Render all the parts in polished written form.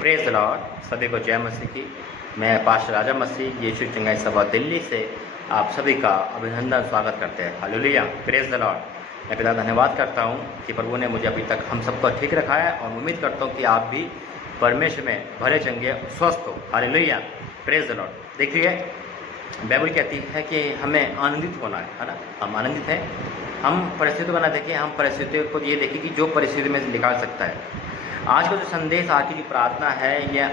Praise the Lord. सभी को जय मसीह की। मैं पास्टर राजा मसीह यीशु चंगाई सभा दिल्ली से आप सभी का अभिनंदन स्वागत करते हैं। Hallelujah, praise the Lord. मैं पिता धन्यवाद करता हूँ कि प्रभु ने मुझे अभी तक हम सबको ठीक रखा है और उम्मीद करता हूँ कि आप भी परमेश्वर में भरे चंगे स्वस्थ हो। Hallelujah, praise the Lord. देखिए, बाइबल कहती है कि हमें आनंदित होना है ना। हम आनंदित हैं। हम परिस्थितियों को ना देखें, हम परिस्थितियों को ये देखें कि जो परिस्थिति में से निकाल सकता है। आज का जो संदेश, आज की जो प्रार्थना है, यह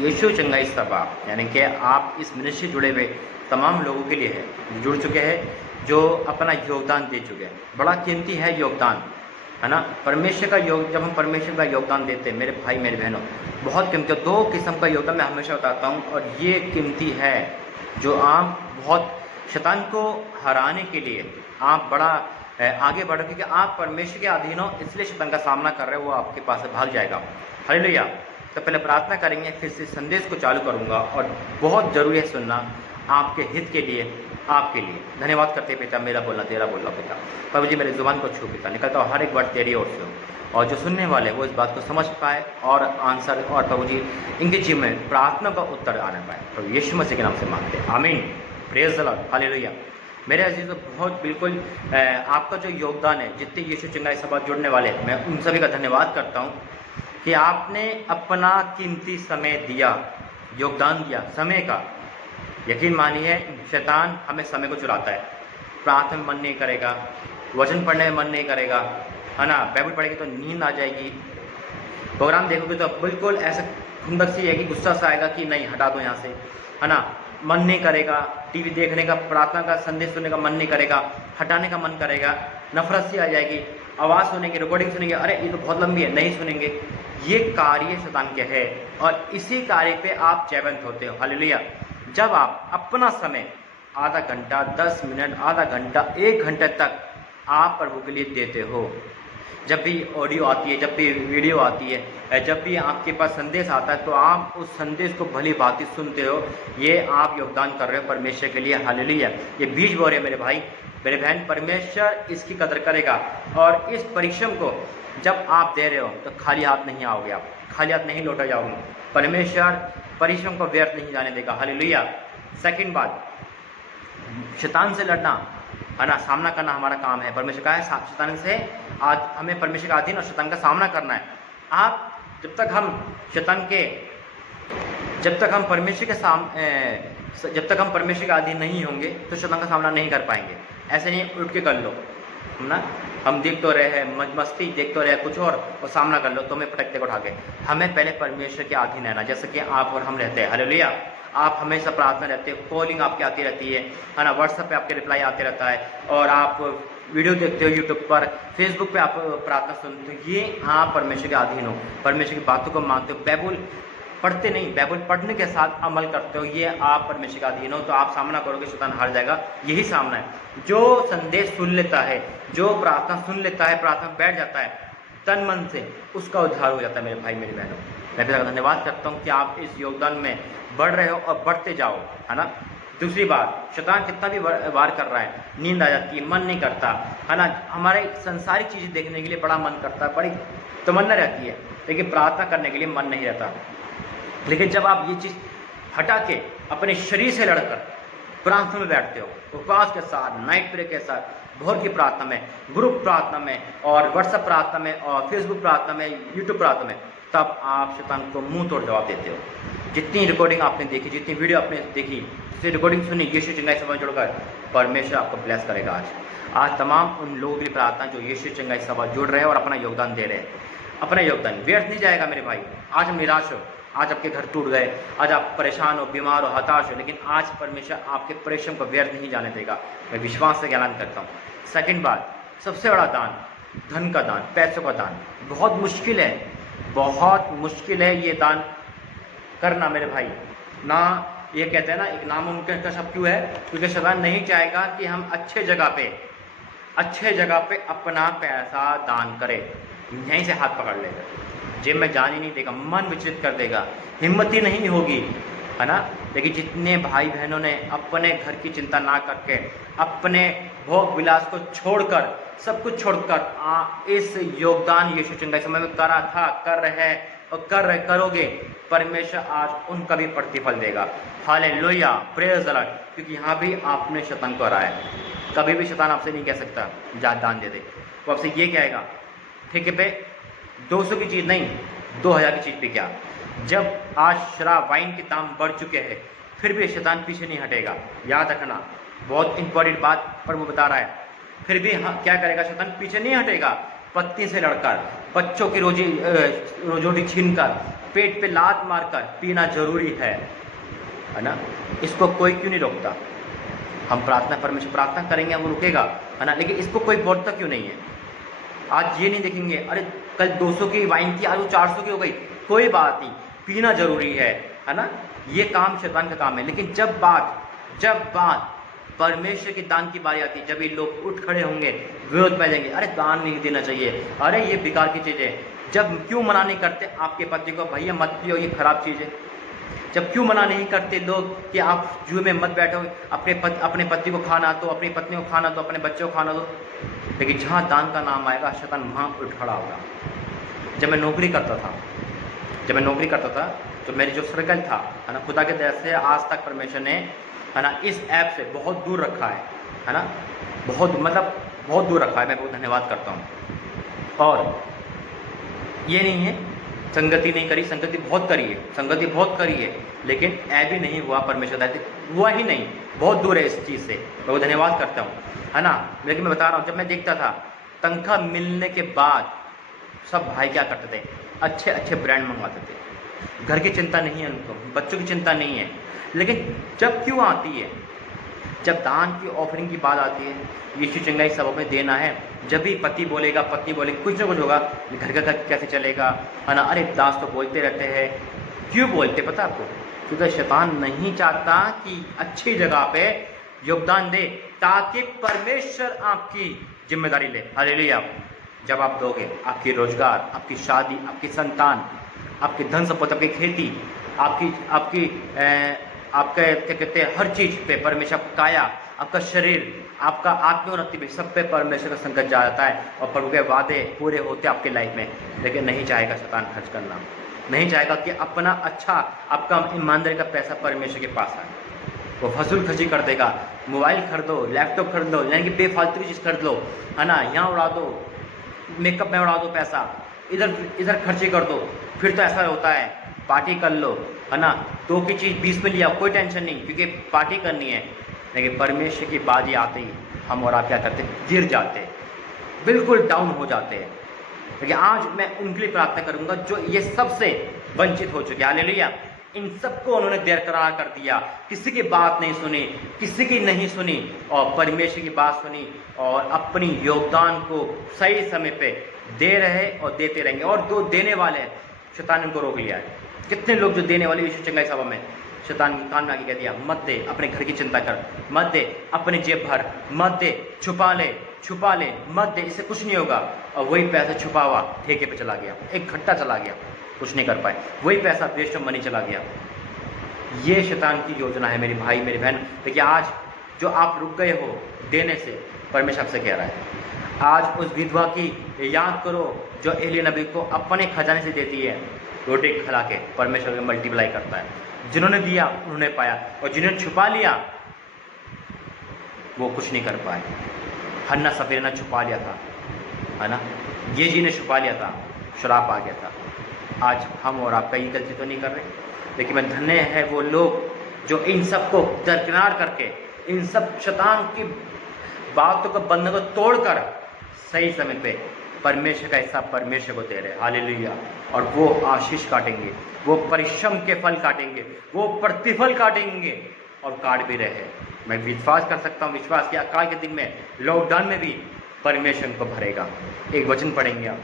यीशु चंगाई सभा यानी कि आप इस मिनिस्ट्री से जुड़े हुए तमाम लोगों के लिए है, जो जुड़ चुके हैं, जो अपना योगदान दे चुके हैं। बड़ा कीमती है योगदान, है ना। परमेश्वर का जब हम परमेश्वर का योगदान देते हैं, मेरे भाई मेरे बहनों, बहुत कीमती है। दो किस्म का योगदान मैं हमेशा बताता हूँ, और ये कीमती है जो आप बहुत शैतान को हराने के लिए आप बड़ा आगे बढ़ो, क्योंकि आप परमेश्वर के अधीन हो, इसलिए शैतान का सामना कर रहे हो, वो आपके पास से भाग जाएगा। हालेलुया। तो पहले प्रार्थना करेंगे, फिर से संदेश को चालू करूंगा, और बहुत ज़रूरी है सुनना, आपके हित के लिए, आपके लिए। धन्यवाद करते हैं पिता, मेरा बोलना तेरा बोलना पिता। प्रभु जी, मेरे जुबान को छू पिता, निकलता हर एक वर्ड तेरी ओर से हो, और जो सुनने वाले वो इस बात को समझ पाए और आंसर, और प्रभु जी इनके जीवन में प्रार्थना का उत्तर आने पाए। प्रभु यीशु मसीह के नाम से मांगते हैं, आमीन। Praise the Lord, hallelujah. मेरे अजीज़ों, बहुत बिल्कुल आपका जो योगदान है, जितने यीशु चंगाई सभा जुड़ने वाले, मैं उन सभी का धन्यवाद करता हूँ कि आपने अपना कीमती समय दिया, योगदान दिया समय का। यकीन मानिए, शैतान हमें समय को चुराता है। प्रार्थना में मन नहीं करेगा, वचन पढ़ने में मन नहीं करेगा, है ना। बाइबल पढ़ेगी तो नींद आ जाएगी, प्रोग्राम देखोगे तो बिल्कुल ऐसा खुंदक सी आएगी, गुस्सा सा आएगा कि नहीं हटा दो यहाँ से, है ना। मन नहीं करेगा टीवी देखने का, प्रार्थना का संदेश सुनने का मन नहीं करेगा, हटाने का मन करेगा, नफरत सी आ जाएगी। आवाज़ सुनेंगे, रिकॉर्डिंग सुनेंगे, अरे ये तो बहुत लंबी है, नहीं सुनेंगे। ये कार्य शैतान के है, और इसी कार्य पे आप जयवंत होते हो। हालेलुया। जब आप अपना समय आधा घंटा, 10 मिनट, आधा घंटा, 1 घंटे तक आप प्रभु के लिए देते हो, जब भी ऑडियो आती है, जब भी वीडियो आती है, जब भी आपके पास संदेश आता है, तो आप उस संदेश को भली भांति सुनते हो। ये आप योगदान कर रहे हो परमेश्वर के लिए। हालेलुया। ये बीज बो रहे मेरे भाई मेरे बहन, परमेश्वर इसकी कदर करेगा। और इस परिश्रम को जब आप दे रहे हो तो खाली हाथ नहीं आओगे, आप खाली हाथ नहीं लौटा जाओगे। परमेश्वर परिश्रम को व्यर्थ नहीं जाने देगा। हालेलुया। सेकंड बात, शैतान से लड़ना, है ना, सामना करना हमारा काम है। परमेश्वर का है शैतान से आज हमें परमेश्वर का अधीन और शैतान का सामना करना है। आप जब तक हम परमेश्वर के अधीन नहीं होंगे तो शैतान का सामना नहीं कर पाएंगे। ऐसे नहीं उठ के कर लो, ना, हम देख तो रहे हैं, मस्ती देख तो रहे कुछ और सामना कर लो, तो हमें पटकते को उठा के। हमें पहले परमेश्वर के अधीन रहना, जैसे कि आप और हम रहते हैं। हालेलुया। आप हमेशा प्रार्थना रहते हो, कॉलिंग आपकी आती रहती है ना, व्हाट्सएप पे आपके रिप्लाई आते रहता है, और आप वीडियो देखते हो यूट्यूब पर, फेसबुक पे आप प्रार्थना सुनते हो। ये आप परमेश्वर के अधीन हो, परमेश्वर की बातों को मानते हो, बाइबल पढ़ते नहीं, बाइबल पढ़ने के साथ अमल करते हो, ये आप परमेश्वर का अधीन हो, तो आप सामना करोगे, शैतान हार जाएगा। यही सामना है। जो संदेश सुन लेता है, जो प्रार्थना सुन लेता है, प्रार्थना बैठ जाता है तन मन से, उसका उद्धार हो जाता है। मेरे भाई मेरी बहनों, मैं पिता का धन्यवाद करता हूँ कि आप इस योगदान में बढ़ रहे हो और बढ़ते जाओ, है ना। दूसरी बात, शैतान कितना भी वार कर रहा है, नींद आ जाती है, मन नहीं करता, है ना। हमारे संसारिक चीज़ें देखने के लिए बड़ा मन करता है, बड़ी तमन्ना रहती है, लेकिन प्रार्थना करने के लिए मन नहीं रहता। लेकिन जब आप ये चीज़ हटा के अपने शरीर से लड़कर प्रार्थना में बैठते हो, उपवास के साथ, नाइट प्रे के साथ, भोर की प्रार्थना में, ग्रुप प्रार्थना में, और व्हाट्सएप प्रार्थना में, और फेसबुक प्रार्थना में, यूट्यूब प्रार्थना में, तब आप शैतान को मुंह तोड़ जवाब देते हो। जितनी रिकॉर्डिंग आपने देखी, जितनी वीडियो आपने देखी, जितनी रिकॉर्डिंग सुनी, यीशु चंगाई सभा जोड़कर, परमेश्वर आपको ब्लेस करेगा। आज तमाम उन लोगों की प्रार्थना जो यीशु चंगाई सभा जुड़ रहे हैं और अपना योगदान दे रहे हैं, अपना योगदान व्यर्थ नहीं जाएगा मेरे भाई। आज हम निराश हो, आज आपके घर टूट गए, आज आप परेशान हो, बीमार हो, हताश हो, लेकिन आज परमेश्वर आपके परिश्रम को व्यर्थ नहीं जाने देगा। मैं विश्वास से ऐलान करता हूँ। सेकंड बात, सबसे बड़ा दान, धन का दान, पैसों का दान। बहुत मुश्किल है, बहुत मुश्किल है ये दान करना मेरे भाई ना। ये कहते हैं ना, एक नामुमकिन का शब्द क्यों है? क्योंकि शैतान नहीं चाहेगा कि हम अच्छे जगह पे अपना पैसा दान करें। यहीं से हाथ पकड़ लेगा, जेब में जान ही नहीं देगा, मन विचलित कर देगा, हिम्मत ही नहीं होगी, है ना। लेकिन जितने भाई बहनों ने अपने घर की चिंता ना करके, अपने भोग विलास को छोड़कर, सब कुछ छोड़कर इस योगदान यीशु चंगाई समय में करा था, कर रहे हैं, और करोगे, परमेश्वर आज उनका भी प्रतिफल देगा। Hallelujah, praise the Lord. क्योंकि यहाँ भी आपने शैतान को हराया। कभी भी शैतान आपसे नहीं कह सकता जा दान दे दे। वो आपसे ये कहेगा ठेके पे 200 की चीज़ नहीं 2000 की चीज़ पे क्या। जब आज शराब वाइन के दाम बढ़ चुके हैं फिर भी शैतान पीछे नहीं हटेगा। याद रखना, बहुत इंपॉर्टेंट बात पर वो बता रहा है। फिर भी क्या करेगा शैतान, पीछे नहीं हटेगा। पत्नी से लड़कर, बच्चों की रोजी छीनकर, पेट पे लात मारकर पीना जरूरी है ना। इसको कोई क्यों नहीं रोकता। हम परमेश्वर प्रार्थना करेंगे वो रुकेगा, है ना। लेकिन इसको कोई बोलता क्यों नहीं है। आज ये नहीं देखेंगे अरे कल 200 की वाइन थी आज वो 400 की हो गई, कोई बात नहीं, पीना जरूरी है ना। ये काम शैतान का काम है। लेकिन जब बात परमेश्वर की दान की बारी आती है, जब ये लोग उठ खड़े होंगे, विरोध में जाएंगे, अरे दान नहीं देना चाहिए, अरे ये बेकार की चीज़ है। जब क्यों मना नहीं करते आपके पति को, भैया मत पियो ये खराब चीज़ है। जब क्यों मना नहीं करते लोग कि आप जुए में मत बैठो, अपने पति को खाना दो, अपनी पत्नी को खाना दो, अपने बच्चों को खाना दो। लेकिन जहाँ दान का नाम आएगा शैतान वहाँ उठ खड़ा होगा। जब मैं नौकरी करता था तो मेरी जो सर्कल था, है ना, खुदा के दया से आज तक परमेश्वर ने, है ना, इस ऐप से बहुत दूर रखा है ना, बहुत दूर रखा है। मैं बहुत धन्यवाद करता हूँ। और ये नहीं है संगति नहीं करी, संगति बहुत करी है, लेकिन ऐप ही नहीं हुआ, परमेश्वर दया से हुआ ही नहीं, बहुत दूर है इस चीज़ से। मैं बहुत धन्यवाद करता हूँ, है ना। लेकिन मैं बता रहा हूँ, जब मैं देखता था तनख्वाह मिलने के बाद सब भाई क्या करते थे, अच्छे ब्रांड मंगवाते थे। घर की चिंता नहीं है उनको, बच्चों की चिंता नहीं है। लेकिन जब क्यों आती है, जब दान की ऑफरिंग की बात आती है, यीशु चंगाई सभा में देना है, जब भी पति बोलेगा, पत्नी बोलेगी, कुछ ना कुछ होगा, घर का कैसे चलेगा, है ना। अरे दास तो बोलते रहते हैं, क्यों बोलते पता आपको? क्योंकि शैतान नहीं चाहता कि अच्छी जगह पे योगदान दे, ताकि परमेश्वर आपकी जिम्मेदारी ले। हालेलुया। जब आप दोगे, आपकी रोजगार, आपकी शादी, आपकी संतान, आपकी धन संपत्ति, आपकी खेती, आपका क्या कहते हैं, हर चीज़ पे परमेश्वर, आपका काया, आपका शरीर, आपका आत्मोन्नति भी, सब पे परमेश्वर का संकट जाता है और प्रभु के वादे पूरे होते हैं आपके लाइफ में। लेकिन नहीं चाहेगा शैतान खर्च करना, नहीं चाहेगा कि अपना अच्छा, आपका ईमानदारी का पैसा परमेश्वर के पास आए। वो फजूल खर्ची कर देगा। मोबाइल खरीदो, लैपटॉप खरीद लो, यानी कि बेफालतू की चीज़ खरीद लो, है ना, यहाँ उड़ा दो, मेकअप में उड़ा दो पैसा, इधर खर्चे कर दो। फिर तो ऐसा होता है, पार्टी कर लो, है ना, 2 की चीज़ 20 में लिया, कोई टेंशन नहीं, क्योंकि पार्टी करनी है। लेकिन परमेश्वर की बात आते ही हम और आप क्या करते, गिर जाते, बिल्कुल डाउन हो जाते हैं। लेकिन आज मैं उनके लिए प्रार्थना करूंगा जो ये सबसे वंचित हो चुके। हालेलुया। इन सबको उन्होंने दरकरार कर दिया, किसी की बात नहीं सुनी, किसी की नहीं सुनी, और परमेश्वर की बात सुनी, और अपनी योगदान को सही समय पे दे रहे और देते रहेंगे। और दो देने वाले शैतान उनको रोक लिया है। कितने लोग जो देने वाले यीशु चंगाई सभा में, शैतान के कान में आके कह दिया, मत दे, अपने घर की चिंता कर, मत दे, अपनी जेब भर, मत दे, छुपा ले, मत दे, इससे कुछ नहीं होगा। और वही पैसा छुपा हुआ ठेके पे चला गया, एक घंटा चला गया, कुछ नहीं कर पाए। वही पैसा वेस्ट ऑफ मनी चला गया। ये शैतान की योजना है मेरी भाई मेरी बहन। देखिए आज जो आप रुक गए हो देने से, परमेश्वर आपसे कह रहा है, आज उस विधवा की याद करो जो एलिया नबी को अपने खजाने से देती है, रोटी खिला के परमेश्वर को मल्टीप्लाई करता है। जिन्होंने दिया उन्होंने पाया, और जिन्होंने छुपा लिया वो कुछ नहीं कर पाए। हन्ना सफेद ने छुपा लिया था, है ना, ये जी ने छुपा लिया था, शराब आ गया था। आज हम और आप कई गलती तो नहीं कर रहे, लेकिन मैं धन्य है वो लोग जो इन सब को दरकिनार करके, इन सब शैतान की बातों को बंधन को तोड़कर सही समय पे परमेश्वर का हिस्सा परमेश्वर को दे रहे। हालेलुया। और वो आशीष काटेंगे, वो परिश्रम के फल काटेंगे, वो प्रतिफल काटेंगे, और काट भी रहे। मैं विश्वास कर सकता हूँ, विश्वास के अकाल के दिन में, लॉकडाउन में भी परमेश्वर को भरेगा। एक वचन पढ़ेंगे आप,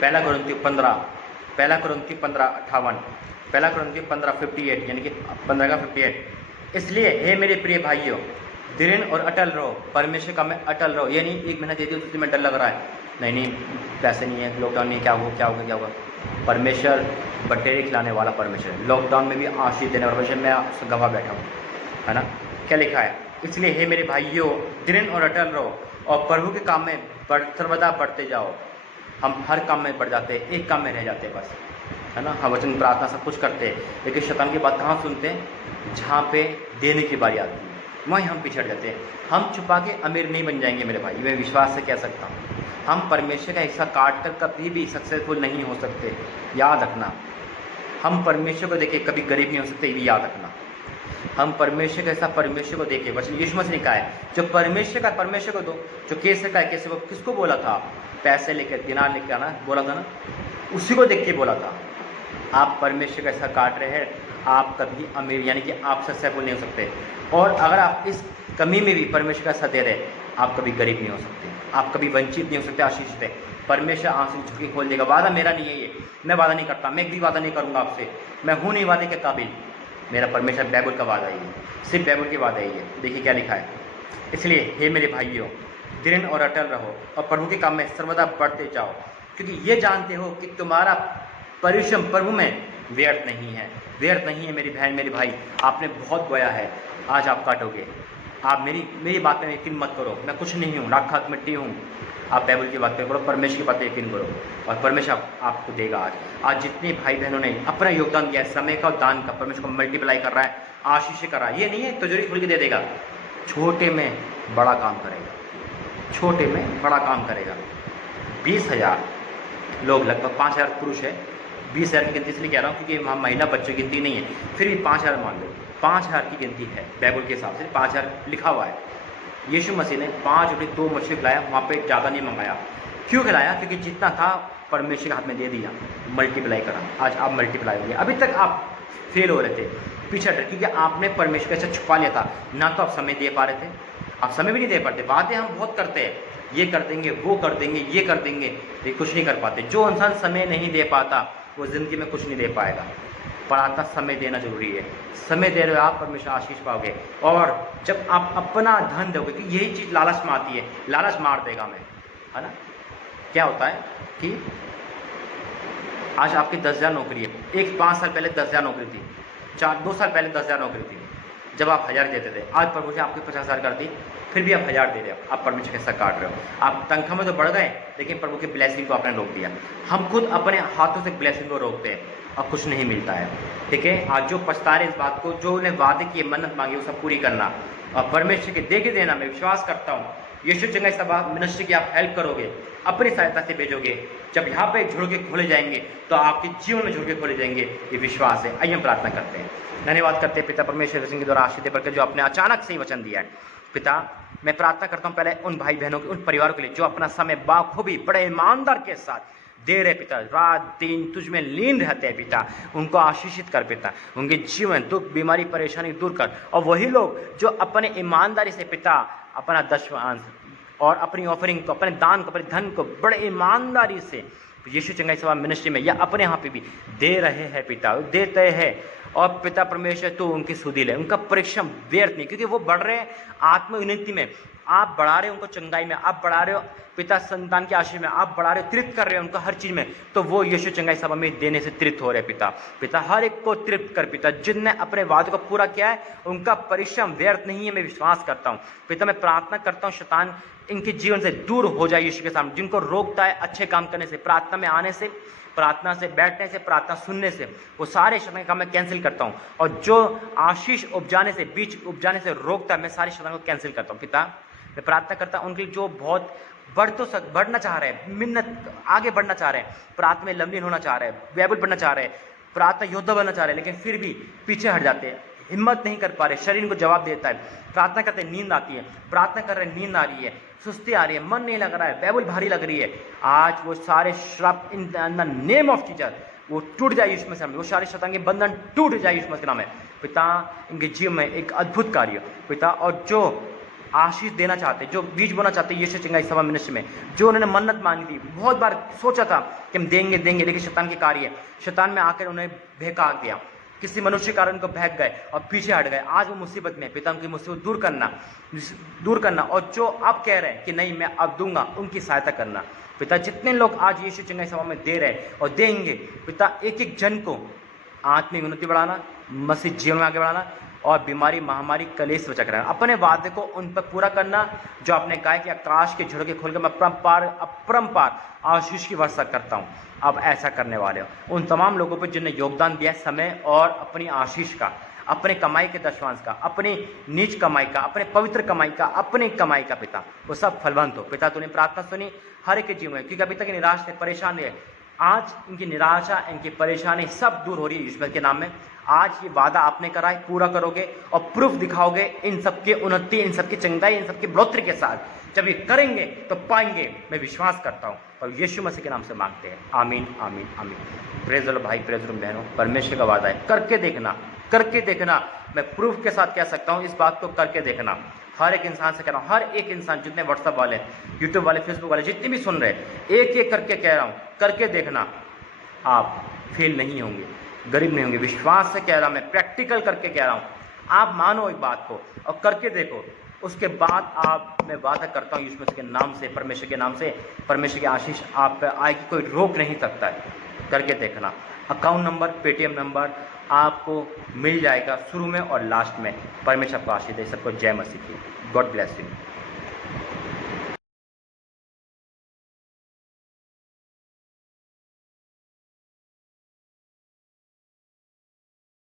पहला कुरिन्थियों 15:58, यानी कि 15 का 58। इसलिए हे मेरे प्रिय भाइयों, दृढ़ और अटल रहो, परमेश्वर का में अटल रहो। ये नहीं 1 महीना दे दिया उससे में डर लग रहा है, नहीं पैसे नहीं है, लॉकडाउन में क्या होगा। परमेश्वर बटेरे खिलाने वाला परमेश्वर है, लॉकडाउन में भी आशीष देने वाला परमेश्वर। मैं गवाह बैठा हूँ, है ना। क्या लिखा है? इसलिए हे मेरे भाइयों, दृढ़ और अटल रहो, और प्रभु के काम में सर्वदा बढ़ते जाओ। हम हर काम में बढ़ जाते हैं, एक काम में रह जाते हैं बस, है ना। हम वचन प्रार्थना सब कुछ करते हैं, लेकिन शैतान की बात कहाँ सुनते हैं? जहाँ पे देने की बारी आती है वहीं हम पिछड़ जाते हैं। हम छुपा के अमीर नहीं बन जाएंगे मेरे भाई, मैं विश्वास से कह सकता हूँ। हम परमेश्वर का हिस्सा काट कर कभी भी सक्सेसफुल नहीं हो सकते, याद रखना। हम परमेश्वर को देखे कभी गरीब नहीं हो सकते, ये भी याद रखना। हम परमेश्वर का हिस्सा परमेश्वर को देखे, वचन यीशु मसीह ने कहा है जो परमेश्वर का परमेश्वर को दो, जो कैसे का है कैसे को, किसको बोला था? पैसे लेकर दिनार लेकर आना बोला था ना, उसी को देख के बोला था। आप परमेश्वर का हिस्सा काट रहे हैं, आप कभी अमीर यानी कि आप सक्सेसफुल नहीं हो सकते। और अगर आप इस कमी में भी परमेश्वर का हिस्सा दे रहे, आप कभी गरीब नहीं हो सकते, आप कभी वंचित नहीं हो सकते आशीष से। परमेश्वर आंसू झुकी खोल देगा। वादा मेरा नहीं है ये, मैं वादा नहीं करता, मैं भी वादा नहीं करूँगा आपसे, मैं हूँ नहीं वादे के काबिल। मेरा परमेश्वर बाइबल का वादा ही है, सिर्फ बाइबल की वादा ही है। देखिए क्या लिखा है। इसलिए हे मेरे भाइयों, दृढ़ और अटल रहो और प्रभु के काम में सर्वदा बढ़ते जाओ, क्योंकि ये जानते हो कि तुम्हारा परिश्रम प्रभु में व्यर्थ नहीं है। व्यर्थ नहीं है मेरी बहन मेरी भाई, आपने बहुत बोया है, आज आप काटोगे। आप मेरी बात में यकीन मत करो, मैं कुछ नहीं हूँ, राख मिट्टी हूँ। आप बाइबल की बात करो, परमेश्वर की बात पर यकीन करो और परमेश्वर आपको देगा। आज जितने भाई बहनों ने अपना योगदान दिया है, समय का और दान का, परमेश्वर को मल्टीप्लाई कर रहा है, आशीष कर रहा है। ये नहीं है तिजोरी खोल के दे देगा, छोटे में बड़ा काम करेगा, छोटे में बड़ा काम करेगा। 20,000 लोग, लगभग 5,000 पुरुष है। 20,000 की गिनती इसलिए कह रहा हूँ क्योंकि वहाँ महिला बच्चों की गिनती नहीं है, फिर भी 5,000 मान लो, 5,000 की गिनती है बाइबल के हिसाब से, 5,000 लिखा हुआ है। यीशु मसीह ने 5 रोटी 2 मछली खिलाया, वहाँ पे ज़्यादा नहीं मंगाया। क्यों खिलाया? क्योंकि जितना था परमेश्वर के हाथ में दे दिया, मल्टीप्लाई करा। आज आप मल्टीप्लाई हो गए। अभी तक आप फेल हो रहे थे, पीछे हटे, क्योंकि आपने परमेश्वर का छुपा लिया था। ना तो आप समय दे पा रहे थे, आप समय भी नहीं दे पाते। बातें हम बहुत करते हैं, ये कर देंगे, वो कर देंगे, ये कर देंगे, लेकिन कुछ नहीं कर पाते। जो इंसान समय नहीं दे पाता वो ज़िंदगी में कुछ नहीं दे पाएगा। प्रार्थना समय देना जरूरी है। समय दे रहे हो आप, परमेश्वर आशीष पाओगे। और जब आप अपना धन दोगे, कि यही चीज़ लालच में आती है, लालच मार देगा हमें, है ना। क्या होता है कि आज आपकी 10,000 नौकरी है, 5 साल पहले 10,000 नौकरी थी, 2 साल पहले 10,000 नौकरी थी, जब आप 1,000 देते थे। आज प्रभु ने आपकी 50,000 कर दी, फिर भी आप 1,000 दे रहे हो। आप परमेश्वर के हिस्सा काट रहे हो। आप तनख्वाह में तो बढ़ गए, लेकिन प्रभु के ब्लेसिंग को आपने रोक दिया। हम खुद अपने हाथों से ब्लेसिंग को रोकते हैं और कुछ नहीं मिलता है, ठीक है। आज जो पछता रहे इस बात को, जो उन्हें वादे किए, मन्नत मांगी, वो सब पूरी करना और परमेश्वर के दे के देना। मैं विश्वास करता हूँ यीशु चंगाई सभा मिनिस्ट्री की आप हेल्प करोगे, अपनी सहायता से भेजोगे। जब यहाँ पे झुड़के खोले जाएंगे तो आपके जीवन में झुड़के खोले जाएंगे, ये विश्वास है। आइए हम प्रार्थना करते हैं। धन्यवाद करते हैं पिता परमेश्वर सिंह के द्वारा आशीष देकर के जो आपने अचानक से ही वचन दिया है। पिता मैं प्रार्थना करता हूँ पहले उन भाई बहनों के, उन परिवारों के लिए जो अपना समय बाखूबी बड़े ईमानदार के साथ दे रहे पिता, रात दिन तुझ में लीन रहते हैं पिता, उनको आशीषित कर पिता, उनके जीवन दुख बीमारी परेशानी दूर कर। और वही लोग जो अपने ईमानदारी से पिता अपना दशमांश और अपनी ऑफरिंग को, अपने दान को, अपने धन को बड़े ईमानदारी से यीशु चंगाई सभा मिनिस्ट्री में या अपने यहाँ पे भी दे रहे हैं पिता, देते हैं। और पिता परमेश्वर तो उनकी सुधी ले, उनका परिश्रम व्यर्थ नहीं, क्योंकि वो बढ़ रहे हैं आत्म उन्नति में, आप बढ़ा रहे हो उनको चंगाई में, आप बढ़ा रहे हो पिता संतान के आशीष में, आप बढ़ा रहे हो, तृप्त कर रहे हो उनको हर चीज़ में। तो वो यीशु चंगाई सभा में देने से तृप्त हो रहे पिता। पिता हर एक को तृप्त कर पिता, जिनने अपने वादों को पूरा किया है उनका परिश्रम व्यर्थ नहीं है, मैं विश्वास करता हूँ पिता। मैं प्रार्थना करता हूँ शैतान इनके जीवन से दूर हो जाए यीशु के सामने, जिनको रोकता है अच्छे काम करने से, प्रार्थना में आने से, प्रार्थना से बैठने से, प्रार्थना सुनने से, वो सारे शैतान काम मैं कैंसिल करता हूँ। और जो आशीष उपजाने से, बीज उपजाने से रोकता है, मैं सारे शैतान को कैंसिल करता हूँ पिता। मैं प्रार्थना करता हूँ उनके लिए जो बहुत बढ़ना चाह रहे हैं, मिन्नत आगे बढ़ना चाह रहे हैं, प्रार्थना में लंबीन होना चाह रहे हैं, बाइबल पढ़ना चाह रहे हैं, प्रार्थना योद्धा बनना चाह रहे हैं, लेकिन फिर भी पीछे हट जाते हैं, हिम्मत नहीं कर पा रहे, शरीर को जवाब देता है। प्रार्थना करते नींद आती है, प्रार्थना कर रहे नींद आ रही है, सुस्ती आ रही है, मन नहीं लग रहा है, बाइबल भारी लग रही है। आज वो सारे श्राप in the name of Jesus वो टूट जाए यीशु मसीह, वो सारे शैतान के बंधन टूट जाए यीशु मसीह नाम में पिता। इनके जीवन में एक अद्भुत कार्य पिता, और जो आशीष देना चाहते, जो बीज बोना चाहते यीशु चंगाई सभा मिनिस्ट्री में, जो उन्होंने मन्नत मांगी थी, बहुत बार सोचा था कि हम देंगे देंगे, लेकिन शैतान के कार्य, शैतान में आकर उन्हें बहका दिया, किसी मनुष्य कारण को बहक गए और पीछे हट गए। आज वो मुसीबत में पिता, उनकी मुसीबत दूर करना और जो आप कह रहे हैं कि नहीं मैं अब दूंगा, उनकी सहायता करना पिता। जितने लोग आज यीशु चंगाई सभा में दे रहे हैं और देंगे पिता, एक एक जन को आत्मिक उन्नति बढ़ाना, मसीह जीवन में आगे बढ़ाना, और बीमारी महामारी कलेश बचा कर रहना। अपने वादे को उन पर पूरा करना जो आपने कहा है कि आकाश के झुड़के खोल के मैं अपरंपार आशीष की वर्षा करता हूँ। अब ऐसा करने वाले हो उन तमाम लोगों पर जिन्हें योगदान दिया समय और अपनी आशीष का, अपने कमाई के दशवांश का, अपनी नीच कमाई का, अपने पवित्र कमाई का, अपनी कमाई का पिता, वो सब फलवंत हो। पिता तूने प्रार्थना सुनी हर एक के जीवन में, क्योंकि अभी तक निराश थे, परेशान है, आज इनकी निराशा, इनकी परेशानी सब दूर हो रही है ईश्वर के नाम में। आज ये वादा आपने करा है, पूरा करोगे और प्रूफ दिखाओगे इन सबकी उन्नति, इन सबकी चंगाई, इन सबकी बढ़ोतरी के साथ। जब ये करेंगे तो पाएंगे, मैं विश्वास करता हूँ, और यीशु मसीह के नाम से मांगते हैं, आमीन आमीन आमीन। प्रेज़ द लॉर्ड भाई, प्रेज़ द लॉर्ड बहनों, परमेश्वर का वादा है, करके देखना, करके देखना। मैं प्रूफ के साथ कह सकता हूँ, इस बात को करके देखना। हर एक इंसान से कह रहा हूँ, हर एक इंसान, जितने व्हाट्सएप वाले, यूट्यूब वाले, फेसबुक वाले, जितने भी सुन रहे हैं, एक एक करके कह रहा हूँ, करके देखना। आप फेल नहीं होंगे, गरीब नहीं होंगे। विश्वास से कह रहा हूँ, मैं प्रैक्टिकल करके कह रहा हूँ। आप मानो एक बात को और करके देखो, उसके बाद आप, मैं वादा करता हूँ यीशु मसीह के नाम से, परमेश्वर के नाम से, परमेश्वर की आशीष आप पे आएगी, कोई रोक नहीं सकता है। करके देखना। अकाउंट नंबर, पेटीएम नंबर आपको मिल जाएगा शुरू में और लास्ट में। परमेश्वर आपको आशीष दे। सबको जय मसीह की। God bless you.